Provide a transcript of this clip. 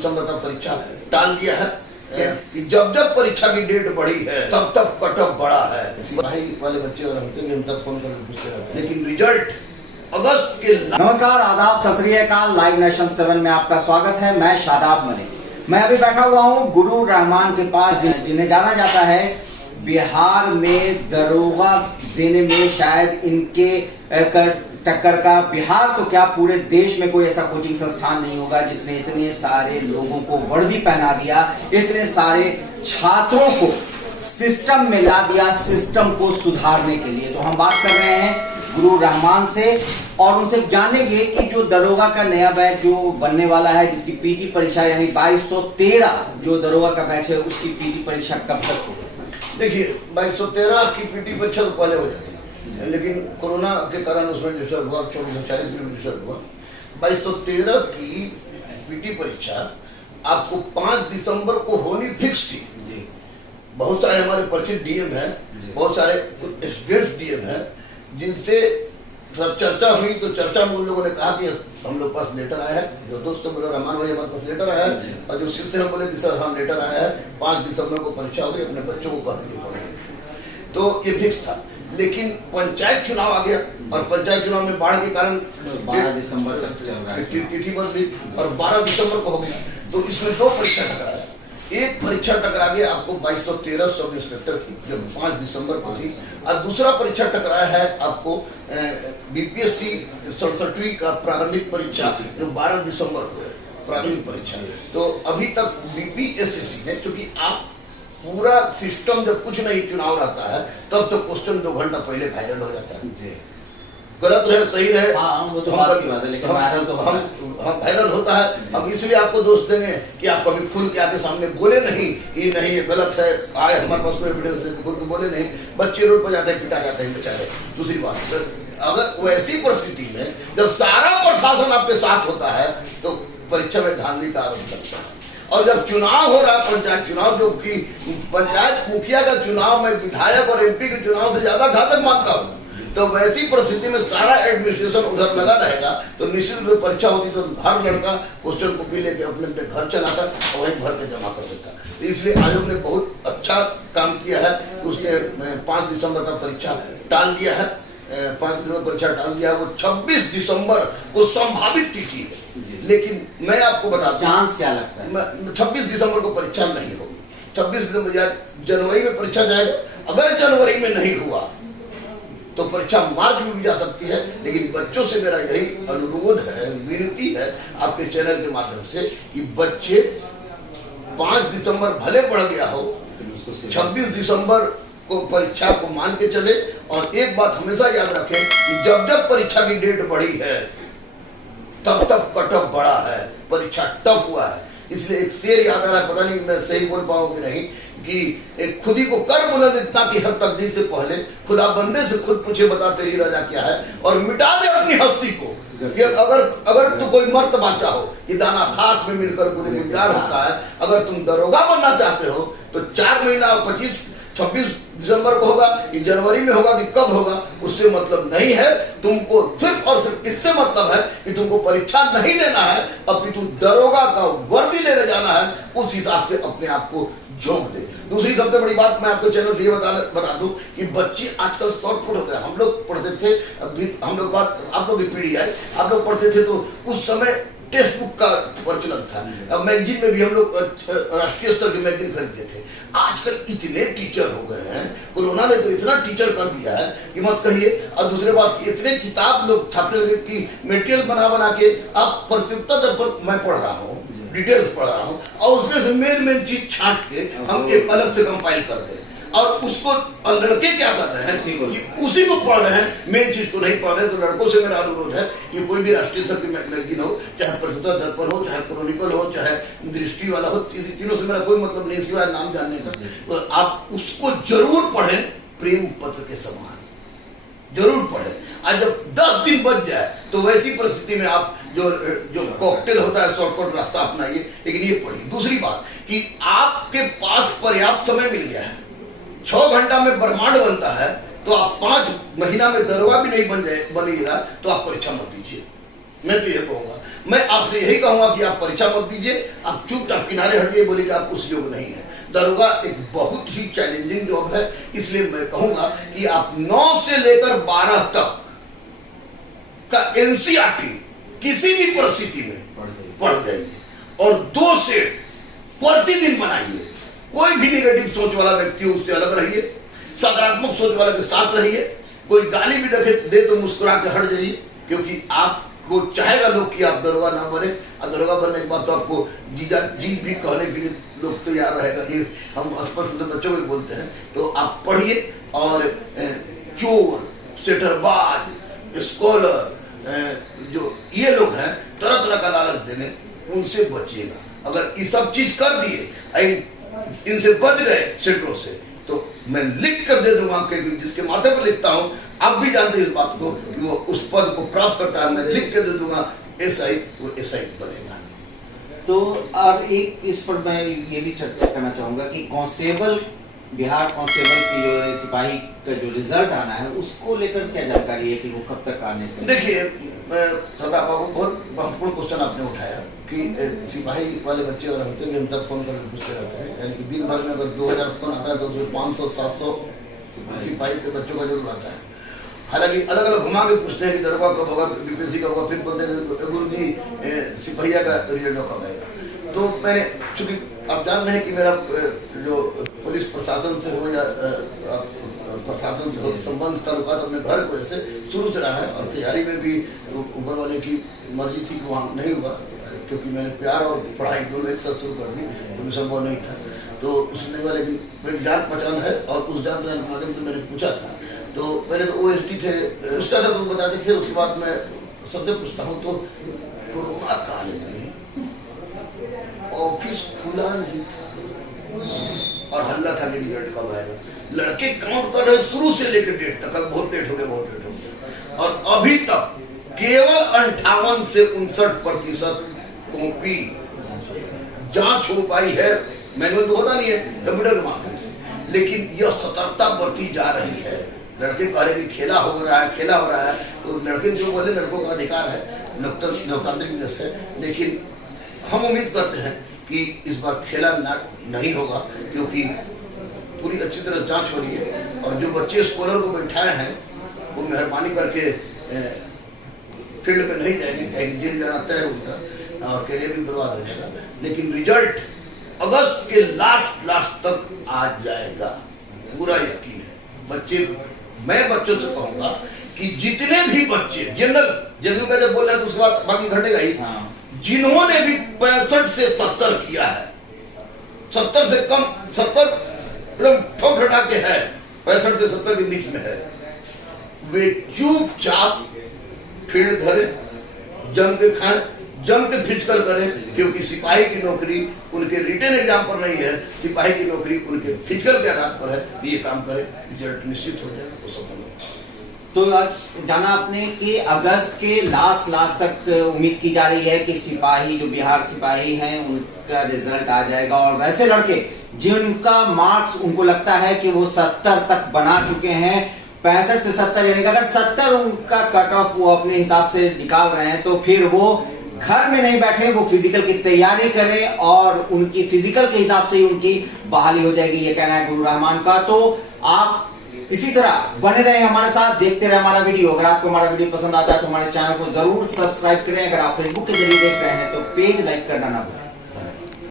दिसंबर का परीक्षा टाल दिया है कि जब जब परीक्षा की डेट बढ़ी है तब तब कट ऑफ बढ़ा है। भाई वाले बच्चे और हमसे भी हम तक फोन करके पूछते रहते हैं, लेकिन रिजल्ट अगस्त के। नमस्कार, आदाब, सत श्री अकाल। लाइव नेशन 7 में आपका स्वागत है। मैं शादाब मलिक। मैं अभी बैठा हुआ हूँ गुरु रहमान के पास, जिन्हें जाना जाता है बिहार में दरोगा देने में शायद इनके टक्कर का। बिहार तो क्या, पूरे देश में कोई ऐसा कोचिंग संस्थान नहीं होगा जिसने इतने सारे लोगों को वर्दी पहना दिया, इतने सारे छात्रों को सिस्टम में ला दिया, सिस्टम को सुधारने के लिए। तो हम बात कर रहे हैं गुरु रहमान से और उनसे जानेंगे कि जो दरोगा का नया बैच जो बनने वाला है, जिसकी पीटी परीक्षा यानी 2213 जो दरोगा का बैच है, उसकी पीटी परीक्षा कब तक होगी? देखिए, 2213 की पीटी परीक्षा तो पहले हो जाती है, लेकिन कोरोना के कारण उसमें रिजल्ट हुआ, 2440 में रिजल्ट हुआ। 2213 की पीटी परीक्षा आपको 5 दिसंबर को होनी फिक्स थी। बहुत सारे हमारे परिचित डीएम हैं, बहुत सारे स्टूडेंट्स डीएम हैं, जिनसे चर्चा हुई। तो चर्चा में उन लोगों ने कहा कि हम लोग पास लेटर आया है, जो दोस्त बोले रहमान भाई हमारे पास लेटर आया है, और जो शिष्य हैं बोले कि सर हाँ लेटर आया है, 5 दिसंबर को परीक्षा होगी, अपने बच्चों को कह दिए पढ़ने। तो ये फिक्स था, लेकिन पंचायत चुनाव आ गया और पंचायत चुनाव में बाढ़ के कारण 12 दिसंबर तक चल रहा है, तिथि बदल दी और 12 दिसंबर को हो गया। तो इसमें 2 परीक्षा टकराया। एक परीक्षा टकरा गया आपको 2213 सब इंस्पेक्टर की, जो 5 दिसंबर को थी, और दूसरा परीक्षा टकराया है आपको बीपीएससी 67वीं का प्रारंभिक परीक्षा, जो 12 दिसंबर को है प्रारंभिक परीक्षा। तो अभी तक बीपीएससी ने, चूंकि आप पूरा सिस्टम जब कुछ नहीं चुनाव रहता है तब तो क्वेश्चन 2 घंटा पहले वायरल हो जाता है। गलत रहे सही रहे, वो तो बात की बात है, लेकिन वायरल तो हम वायरल होता है। हम इसलिए आपको दोष देंगे कि आप कभी खुल के आके सामने बोले नहीं कि नहीं ये गलत है, आए हमारे पास कोई एविडेंस है, खुल के बोले नहीं। बच्चे रोड पर जाते हैं, पिटा जाते हैं बेचारे। दूसरी बात, अगर वैसी परिस्थिति में जब सारा प्रशासन आपके साथ होता है तो परीक्षा में धांधली का आरोप लगता है। और जब चुनाव हो रहा है, पंचायत चुनाव, जो कि पंचायत मुखिया का चुनाव में विधायक और एमपी के चुनाव से ज्यादा घातक मानता हूँ, तो वैसी परिस्थिति में सारा एडमिनिस्ट्रेशन उधर लगा रहेगा, तो निश्चित रूप से परीक्षा होती तो हर लड़का क्वेश्चन कॉपी लेके अपने अपने घर चलाता और वहीं भर के जमा कर देता। तो इसलिए आयोग ने बहुत अच्छा काम किया है कि उसने 5 दिसंबर का परीक्षा टाल दिया है। 5 दिसंबर परीक्षा टाल दिया है, वो 26 दिसंबर को संभावित तिथि है। लेकिन मैं आपको बता दूं, चांस क्या लगता है? 26 दिसंबर को परीक्षा नहीं होगी। 26 दिसंबर या जनवरी में परीक्षा जाएगा। अगर जनवरी में नहीं हुआ तो परीक्षा मार्च में भी जा सकती है। लेकिन बच्चों से मेरा यही अनुरोध है, विनती है आपके चैनल के माध्यम से, कि बच्चे 5 दिसंबर भले पड़ गया हो, 26 दिसंबर को परीक्षा को मान के चले। और एक बात हमेशा याद रखें कि जब जब परीक्षा की डेट बढ़ी है तब तब कट ऑफ बढ़ा है, परीक्षा टफ हुआ है। इसलिए एक शेर याद आ रहा है, पता नहीं मैं सही बोल पाऊँ कि नहीं, कि एक खुदी को कर बुलंद इतना कि हर तकदीर से पहले खुदा बंदे से खुद पूछे बता तेरी रजा क्या है, और मिटा दे अपनी हस्ती को। कि अगर तो कोई मर्तबा चाहो कि दाना खाक में मिलकर पूरे गुजार होता है। अगर तुम दरोगा बनना चाहते हो तो 4 महीना 26 दिसंबर को होगा कि जनवरी में होगा कि कब होगा, उससे मतलब नहीं है। तुमको सिर्फ और सिर्फ इससे मतलब है कि तुमको परीक्षा नहीं देना है, अपितु दरोगा का वर्दी लेने जाना है। उस हिसाब से अपने आप को झोंक दे। दूसरी सबसे बड़ी बात मैं आपको चैनल से ये बता दूं कि बच्चे आजकल शॉर्टफुट हो गए। हम लोग पढ़ते थे, हम लोग बात आप लोग की पीढ़ी है, आप लोग पढ़ते थे तो उस समय टेक्स्ट बुक का प्रचलन था। अब मैगजीन में भी हम लोग राष्ट्रीय स्तर के मैगजीन खरीदते थे। आजकल इतने टीचर हो गए हैं, कोरोना ने तो इतना टीचर कर दिया है कि मत कहिए। और दूसरे बात, इतने किताब लोग छापने लगे कि मटेरियल बना के आप प्रतियोगिता दर्पण मैं पढ़ रहा हूँ, डिटेल्स पढ़ रहा हूँ, और उसमें से मेन चीज छांट के हम एक अलग से कंपाइल कर दें। और उसको लड़के क्या कर रहे हैं कि उसी को पढ़ रहे हैं, मेन चीज को नहीं पढ़ रहे। तो लड़कों से मेरा अनुरोध है कि कोई भी राष्ट्रीय स्तर की मैगजीन हो, चाहे प्रतियोगिता दर्पण हो, चाहे क्रॉनिकल हो, चाहे दृष्टि वाला हो, तीनों से मेरा कोई मतलब नहीं सिवाय नाम जानने का, तो आप उसको जरूर पढ़ें। प्रेम पत्र के समान जरूर पढ़ें। आज जब 10 दिन बच जाए तो वैसी परिस्थिति में आप जो कॉकटेल होता है शॉर्टकट रास्ता अपनाइए, लेकिन ये पढ़िए। दूसरी बात कि आपके पास पर्याप्त समय मिल गया है, 6 घंटा में ब्रह्मांड बनता है, तो आप 5 महीना में दरोगा भी नहीं बनिएगा तो आप परीक्षा मत दीजिए। मैं तो ये कहूँगा, मैं आपसे यही कहूंगा कि आप परीक्षा मत दीजिए, आप चुपचाप किनारे हटिए, बोले कि आप उस योग नहीं है। दरोगा एक बहुत ही चैलेंजिंग जॉब है, इसलिए मैं कहूंगा कि आप 9 से लेकर 12 तक का एनसीईआरटी किसी भी परिस्थिति में पढ़ जाइए और 2 सेट प्रतिदिन बनाइए। कोई भी नेगेटिव सोच वाला व्यक्ति हो उससे अलग रहिए, सकारात्मक सोच वाले के साथ रहिए। कोई गाली भी दे तो मुस्कुरा के हट जाइए, क्योंकि आपको चाहेगा लोग कि आप दरोगा ना बने, और दरोगा बनने के बाद तो आपको जीजा जी भी कहने के लिए लोग तैयार रहेगा। ये हम स्पष्ट रूप से बच्चों को बोलते हैं। तो आप पढ़िए और चोर, सेटरबाज, स्कॉलर, जो ये लोग हैं तरह तरह का लालच देने, उनसे बचिएगा। अगर ये सब चीज कर दिए, इनसे बच गए सेटरों से, तो मैं लिख कर दे दूंगा, जिसके माथे पर लिखता हूं, आप भी जानते हैं इस बात को कि वो उस पद को प्राप्त करता है। मैं लिख कर दे दूंगा एसआई, वो एसआई बनेगा। तो और एक इस पर मैं ये भी चर्चा करना चाहूंगा कि कांस्टेबल, बिहार कांस्टेबल की जो सिपाही का जो रिजल्ट आना है, उसको लेकर क्या जानकारी है कि वो कब तक आने का? देखिए, बहुत महत्वपूर्ण क्वेश्चन आपने उठाया कि सिपाही वाले बच्चे और हमसे भी हम तक फोन करके पूछते रहते हैं। यानी कि दिन भर में अगर 2000 फोन आता है तो उसमें 500-700 सिपाही के बच्चों का जरूर आता है। हालांकि अलग अलग घुमा के पूछते हैं कि दरोगा कब होगा, बीपीएससी कब होगा, फिर बोलते हैं गुरु जी सिपहिया का रिजल्ट कब आएगा। तो मैंने, चूंकि आप जान रहे हैं कि मेरा जो पुलिस प्रशासन से हो या प्रशासन से हो संबंध ताल्लुकात अपने घर को ऐसे शुरू से रहा है, और तैयारी में भी ऊपर वाले की मर्जी थी कि वहाँ नहीं हुआ, क्योंकि मैंने प्यार और पढ़ाई दोनों एक साथ शुरू कर दी, क्योंकि संभव नहीं था। तो उसने वाले लेकिन मेरी जान पहचान है, और उस जान पहचान के माध्यम से मैंने पूछा था। तो पहले तो OSD थे, उस तरह तुम बताते थे। उसके बाद मैं सबसे पूछता हूँ, तो कोरोना काल में ऑफिस खुला नहीं था और हल्ला था कि रिजल्ट कब आएगा। लड़के काउंट कर रहे शुरू से लेकर डेट तक, बहुत लेट हो गया, बहुत लेट हो गया, और अभी तक केवल 58 से 59% कॉपी जांच हो पाई है। मैनुअल तो होता नहीं है, कंप्यूटर के माध्यम से, लेकिन यह सतर्कता बढ़ती जा रही है। लड़के कह रहे कि खेला हो रहा है, खेला हो रहा है, तो लड़के जो बोले लड़कों का अधिकार है, लोकतांत्रिक देश है, लेकिन हम उम्मीद करते हैं कि इस बार खेला नहीं होगा, क्योंकि पूरी अच्छी तरह जांच हो रही है। और जो बच्चे स्कॉलर को बैठाए हैं वो मेहरबानी करके फील्ड में नहीं जाएंगे, कहीं जेल जाना तय उनका, और करियर भी बर्बाद हो जाएगा। लेकिन रिजल्ट अगस्त के लास्ट तक आ जाएगा, पूरा यकीन है। बच्चे, मैं बच्चों से कहूंगा कि जितने भी बच्चे जनरल का जब बोल रहे हैं तो उसके बाद बाकी घटेगा ही, जिन्होंने भी 65 से 70 किया है, 70 से कम, 70 एकदम ठोक हटा के है, 65 से 70 के बीच में है, वे चुपचाप फील्ड धरे, जम के खाएं, जम के फिजिकल करें, क्योंकि सिपाही की नौकरी उनके रिटन एग्जाम पर नहीं है, सिपाही की नौकरी उनके फिजिकल के आधार पर है। तो ये काम करें, रिजल्ट निश्चित हो जाएगा, तो सफल होगा। तो आज जाना आपने कि अगस्त के लास्ट तक उम्मीद की जा रही है कि सिपाही, जो बिहार सिपाही हैं, उनका रिजल्ट आ जाएगा। और वैसे लड़के जिनका मार्क्स उनको लगता है कि वो 70 तक बना चुके हैं, 65 से 70, यानी कि अगर 70 उनका कट ऑफ वो अपने हिसाब से निकाल रहे हैं, तो फिर वो घर में नहीं बैठे, वो फिजिकल की तैयारी करें और उनकी फिजिकल के हिसाब से ही उनकी बहाली हो जाएगी, ये कहना है गुरु रहमान का। तो आप इसी तरह बने रहे हमारे साथ, देखते रहे हमारा वीडियो। अगर आपको हमारा वीडियो पसंद आता है तो हमारे चैनल को जरूर सब्सक्राइब करें। अगर आप फेसबुक के जरिए देख रहे हैं तो पेज लाइक करना ना भूलें।